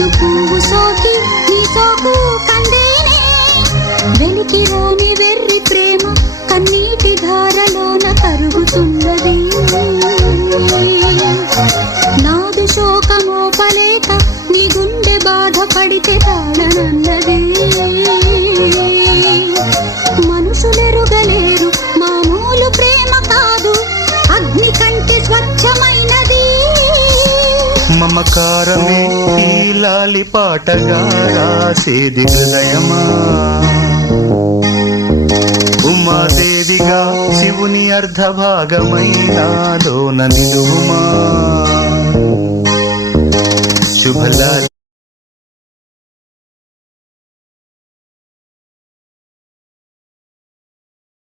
ముందు పువ్వు సోకి నీ సోకు కందేనే వెలికి రాని వెర్రి ప్రేమ కన్నీటి ధారలోన కరుగుతున్నది నాదు శోకమోపలేక నీ గుండె బాధపడితే తాళనన్నది మనుషులెరుగలేరు మామూలు ప్రేమ కాదు అగ్ని కంటే స్వచ్ఛమైనది మమకారమే ఈ లాలి పాటగా రాసేది హృదయమా ఉమాదేవిగా శివుని అర్ధభాగమైనాలోన నిలువుమా శుభలాలి